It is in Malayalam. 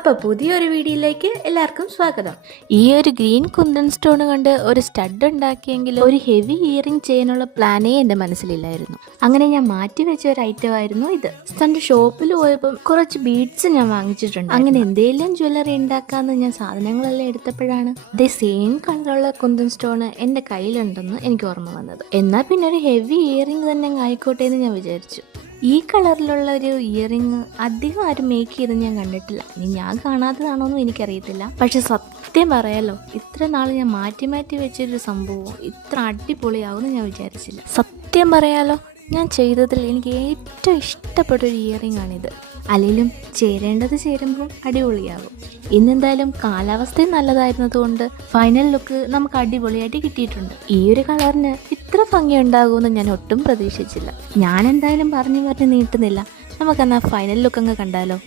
അപ്പോൾ പുതിയൊരു വീഡിയോയിലേക്ക് എല്ലാവർക്കും സ്വാഗതം. ഈ ഒരു ഗ്രീൻ കുന്തൻ സ്റ്റോൺ കൊണ്ട് ഒരു സ്റ്റഡ് ഉണ്ടാക്കിയെങ്കിലും ഒരു ഹെവി ഇയറിംഗ് ചെയ്യാനുള്ള പ്ലാനേ എൻ്റെ മനസ്സിലില്ലായിരുന്നു. അങ്ങനെ ഞാൻ മാറ്റി വെച്ച ഒരു ഐറ്റം ആയിരുന്നു ഇത്. തൻ്റെ ഷോപ്പിൽ പോയപ്പോൾ കുറച്ച് ബീഡ്സ് ഞാൻ വാങ്ങിച്ചിട്ടുണ്ട്. അങ്ങനെ എന്തെങ്കിലും ജ്വല്ലറി ഉണ്ടാക്കാമെന്ന് ഞാൻ സാധനങ്ങളെല്ലാം എടുത്തപ്പോഴാണ് അതേ സെയിം കളറുള്ള കുന്തൻ സ്റ്റോൺ എൻ്റെ കയ്യിലുണ്ടെന്ന് എനിക്ക് ഓർമ്മ വന്നത്. എന്നാൽ പിന്നെ ഒരു ഹെവി ഇയറിംഗ് തന്നെ ആയിക്കോട്ടെ എന്ന് ഞാൻ വിചാരിച്ചു. ഈ കളറിലുള്ള ഒരു ഇയറിംഗ് അധികം ആരും മേക്ക് ചെയ്ത് ഞാൻ കണ്ടിട്ടില്ല. ഇനി ഞാൻ കാണാത്തതാണോന്നും എനിക്കറിയത്തില്ല. പക്ഷെ സത്യം പറയാലോ, ഇത്ര നാൾ ഞാൻ മാറ്റി മാറ്റി വെച്ചൊരു സംഭവം ഇത്ര അടിപൊളിയാവുമെന്ന് ഞാൻ വിചാരിച്ചില്ല. സത്യം പറയാലോ, ഞാൻ ചെയ്തതിൽ എനിക്ക് ഏറ്റവും ഇഷ്ടപ്പെട്ടൊരു ഇയറിംഗ് ആണിത്. അല്ലെങ്കിലും ചേരേണ്ടത് ചേരുമ്പോൾ അടിപൊളിയാകും. ഇന്നെന്തായാലും കാലാവസ്ഥയും നല്ലതായിരുന്നതുകൊണ്ട് ഫൈനൽ ലുക്ക് നമുക്ക് അടിപൊളിയായിട്ട് കിട്ടിയിട്ടുണ്ട്. ഈ ഒരു കളറിന് ഇത്ര ഭംഗി ഉണ്ടാകുമെന്ന് ഞാൻ ഒട്ടും പ്രതീക്ഷിച്ചില്ല. ഞാൻ എന്തായാലും പറഞ്ഞു നീട്ടുന്നില്ല, നമുക്കെന്നാൽ ഫൈനൽ ലുക്ക് അങ്ങ് കണ്ടാലോ.